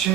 I'm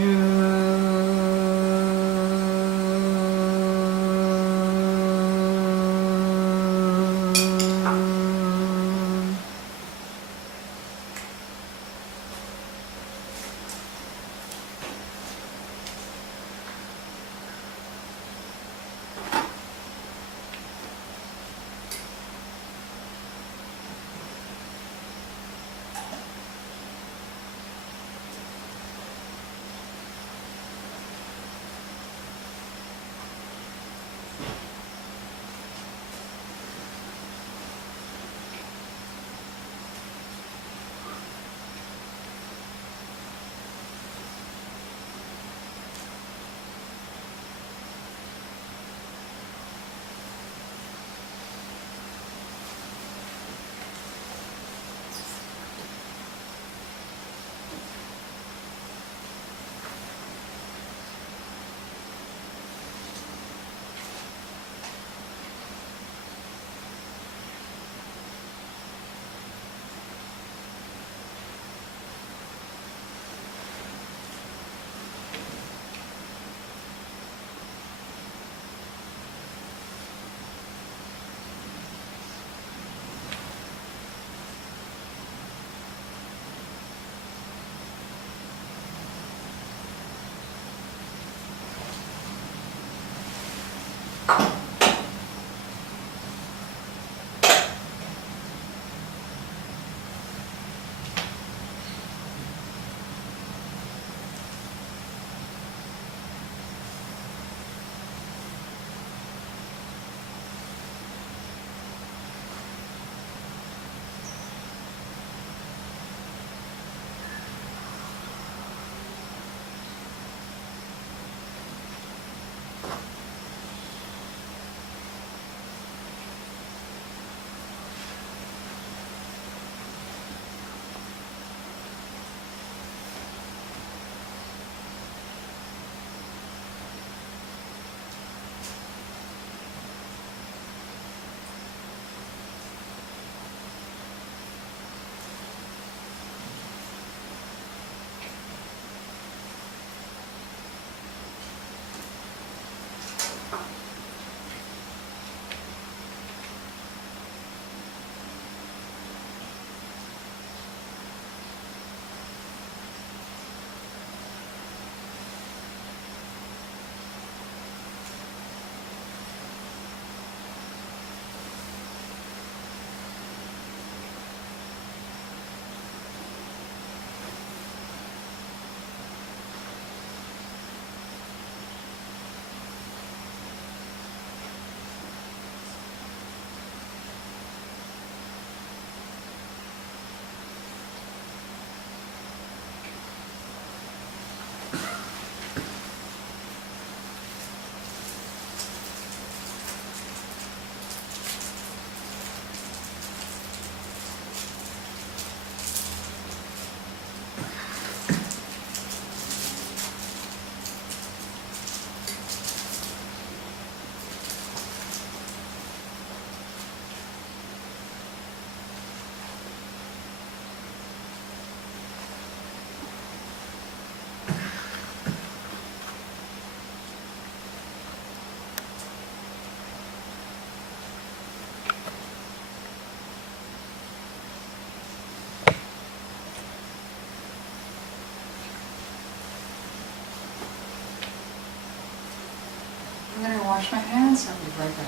going to wash my hands. I'll be right back.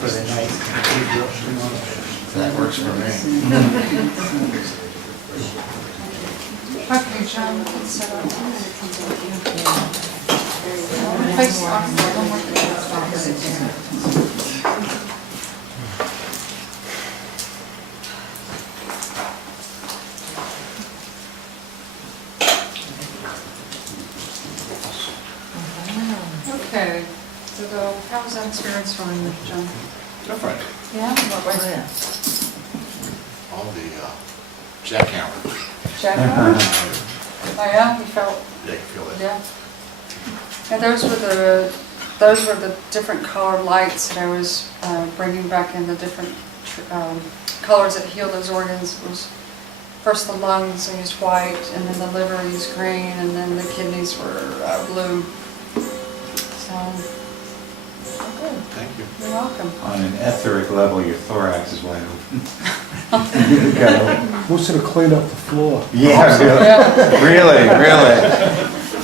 For the night. That works for me. Okay, John, you can set up. Face off, one more thing. So how was that experience for you, John? Different. Yeah? What way? All the jackhammer. Jackhammer? Oh yeah, you felt, Yeah, you feel it. yeah. And those were the different colored lights that I was bringing back in, the different colors that heal those organs. It was first the lungs, I used white, and then the liver I used green, and then the kidneys were blue. So, oh, good. Thank you. You're welcome. On an etheric level, your thorax is wide open. You gotta- Who should have cleaned up the floor? Yeah, Yeah. really.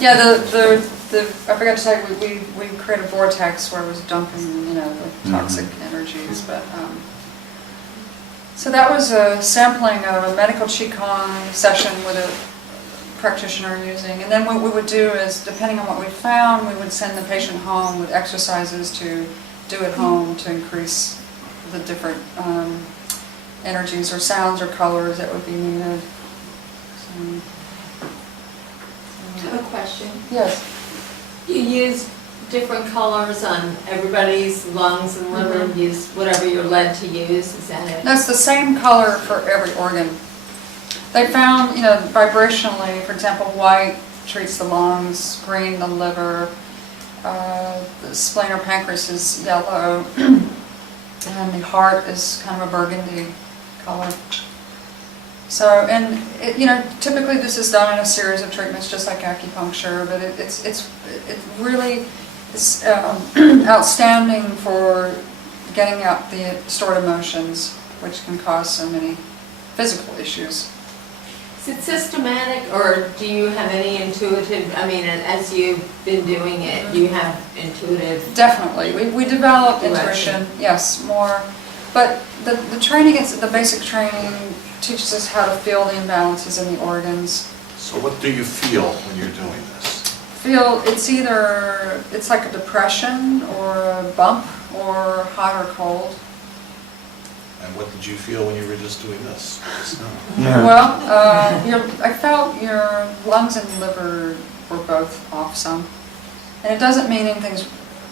Yeah, I forgot to tell you, we created a vortex where it was dumping, the toxic energies, but, so that was a sampling of a medical Qigong session with a practitioner using, and then what we would do is, depending on what we found, we would send the patient home with exercises to do at home to increase the different energies or sounds or colors that would be needed. I have a question. Yes. You use different colors on everybody's lungs and liver, use whatever you're led to use, is that it? That's the same color for every organ. They found, vibrationally, for example, white treats the lungs, green the liver, the spleen or pancreas is yellow, and the heart is kind of a burgundy color. So, and typically this is done in a series of treatments, just like acupuncture, but it's really outstanding for getting out the stored emotions, which can cause so many physical issues. Is it systematic, or do you have any intuitive, as you've been doing it, do you have intuitive? Definitely. We developed Direction. intuition, yes, more. But the training, the basic training teaches us how to feel the imbalances in the organs. So what do you feel when you're doing this? Feel, it's like a depression or a bump or hot or cold. And what did you feel when you were just doing this? Yeah. Well, I felt your lungs and liver were both off some. And it doesn't mean anything's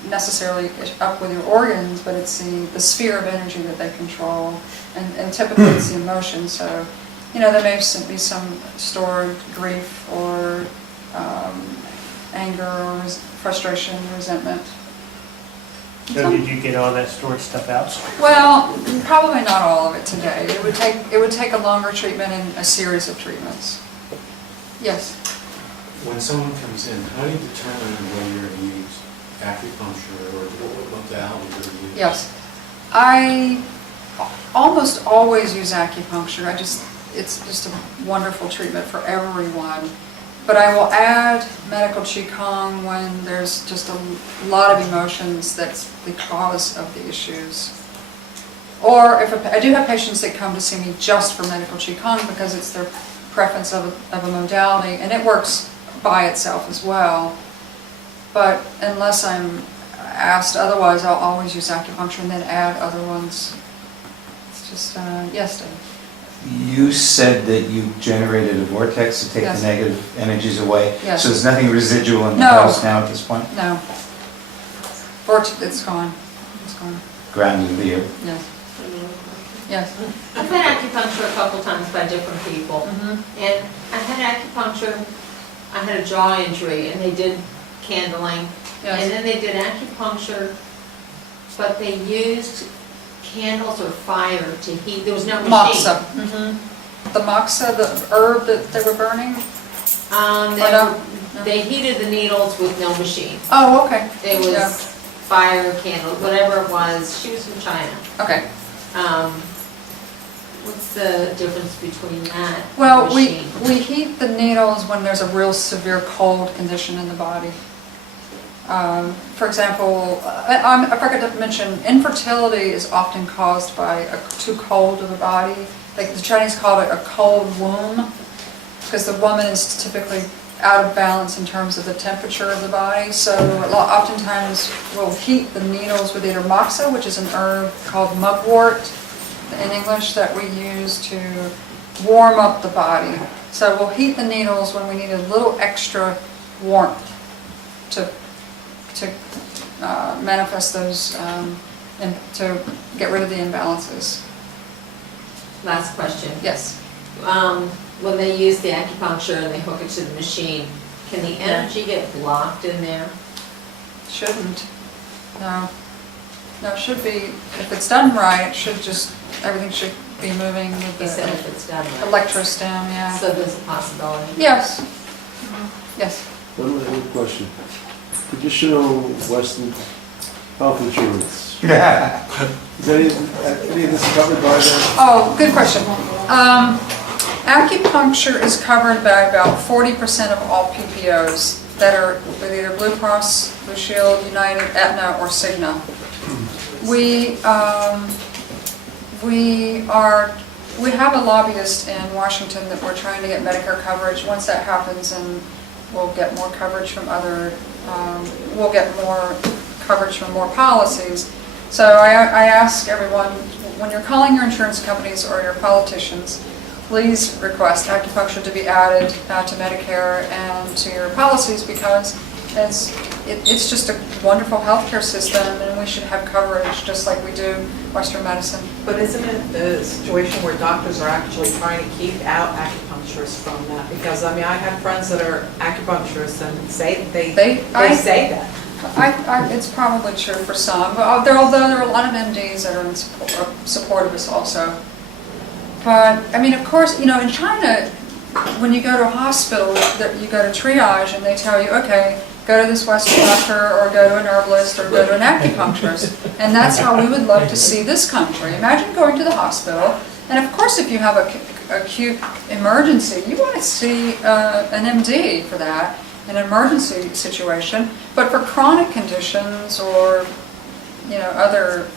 necessarily up with your organs, but it's the sphere of energy that they control. And typically it's the emotion, so, there may be some stored grief or anger or frustration, resentment. So did you get all that stored stuff out? Well, probably not all of it today. It would take a longer treatment and a series of treatments. Yes. When someone comes in, how do you determine whether you're going to use acupuncture or what modality you're going to use? Yes. I almost always use acupuncture. It's just a wonderful treatment for everyone. But I will add medical Qigong when there's just a lot of emotions that's the cause of the issues. Or I do have patients that come to see me just for medical Qigong because it's their preference of a modality, and it works by itself as well. But unless I'm asked otherwise, I'll always use acupuncture and then add other ones. It's just, yes, Dave. You said that you generated a vortex to take Yes. the negative energies away. Yes. So there's nothing residual in the No. house now at this point? No. It's gone. It's gone. Grounded in the earth. Yes. Yes. I've had acupuncture a couple times by different people, Mm-hmm. and I had acupuncture, I had a jaw injury, and they did candling, and Yes. then they did acupuncture, but they used candles or fire to heat, there was no machine. Moxa. Mm-hmm. The moxa, the herb that they were burning? They, Or no? they heated the needles with no machine. Oh, okay. It was Yeah. fire, candle, whatever it was. She was from China. Okay. What's the difference between that and Well, machine? we heat the needles when there's a real severe cold condition in the body. For example, I forgot to mention, infertility is often caused by too cold of the body. Like the Chinese call it a cold womb, because the woman is typically out of balance in terms of the temperature of the body. So oftentimes we'll heat the needles with either moxa, which is an herb called mugwort in English that we use to warm up the body. So we'll heat the needles when we need a little extra warmth to manifest those, and to get rid of the imbalances. Last question. Yes. When they use the acupuncture and they hook it to the machine, can the energy get blocked in there? Shouldn't. No. No, it should be, if it's done right, it should just, everything should be moving with He said if the it's done right. electrostim, yeah. So there's a possibility. Yes. Yes. One other question. Traditional Western health insurance. Is any of this covered by that? Oh, good question. Acupuncture is covered by about 40% of all PPOs that are with either Blue Cross, Blue Shield, United, Aetna, or Cigna. We have a lobbyist in Washington that we're trying to get Medicare coverage. Once that happens, and we'll get more coverage from we'll get more coverage from more policies. So I ask everyone, when you're calling your insurance companies or your politicians, please request acupuncture to be added to Medicare and to your policies, because it's just a wonderful healthcare system, and we should have coverage just like we do Western medicine. But isn't it the situation where doctors are actually trying to keep out acupuncturists from that? Because, I mean, I have friends that are acupuncturists and say they say that. It's probably true for some, but although there are a lot of MDs that are in support of us also. But, I mean, of course, you know, in China, when you go to a hospital, you go to triage and they tell you, okay, go to this Western doctor or go to an herbalist or go to an acupuncturist. And that's how we would love to see this country. Imagine going to the hospital, and of course if you have an acute emergency, you want to see an MD for that, an emergency situation. But for chronic conditions or, you know, other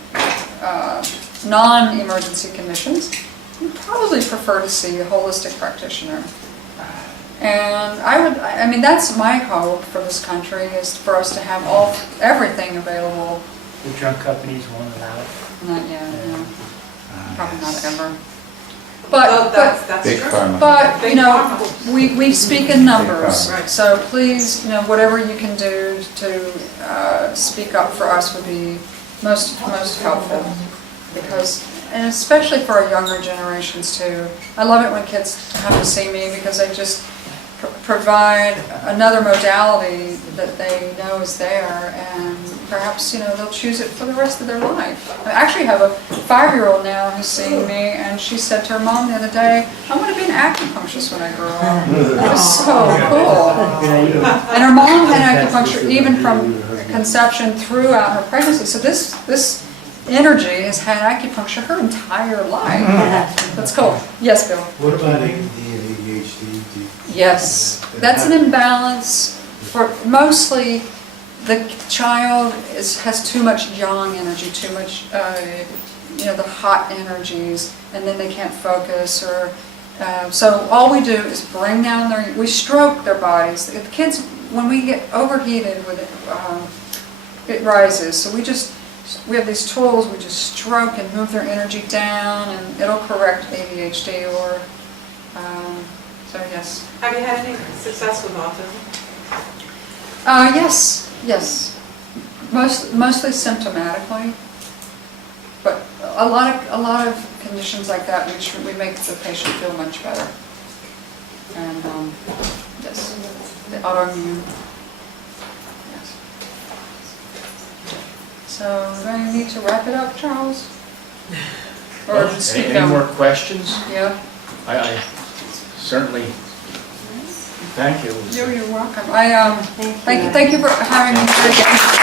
non-emergency conditions, you probably prefer to see a holistic practitioner. And I mean, that's my hope for this country, is for us to have everything available. The drug companies won't allow it. Not yet, no. Probably not ever. Well, But that's Big true. pharma. But, you Big know, pharma. we speak in numbers, Right. so please, you know, whatever you can do to speak up for us would be most helpful. Because, and especially for our younger generations too. I love it when kids come to see me, because they just provide another modality that they know is there, and perhaps, you know, they'll choose it for the rest of their life. I actually have a 5-year-old now who's seeing me, and she said to her mom the other day, I'm going to be an acupuncturist when I grow up. It was so cool. And her mom had acupuncture even from conception throughout her pregnancy. So this energy has had acupuncture her entire life. That's cool. Yes, Bill? What about the ADHD? Yes, that's an imbalance for mostly the child has too much yang energy, too much, you know, the hot energies, and then they can't focus, or so all we do is bring down we stroke their bodies. The kids, when we get overheated with it rises. So we have these tools, we just stroke and move their energy down, and it'll correct ADHD or, so yes. Have you had any success with autism? Yes. Mostly symptomatically, but a lot of conditions like that, we make the patient feel much better. And yes, the autoimmune. Yes. So do I need to wrap it up, Charles? Or speak Any down? more questions? Yeah. I certainly thank you. You're welcome. Thank you for having me here again.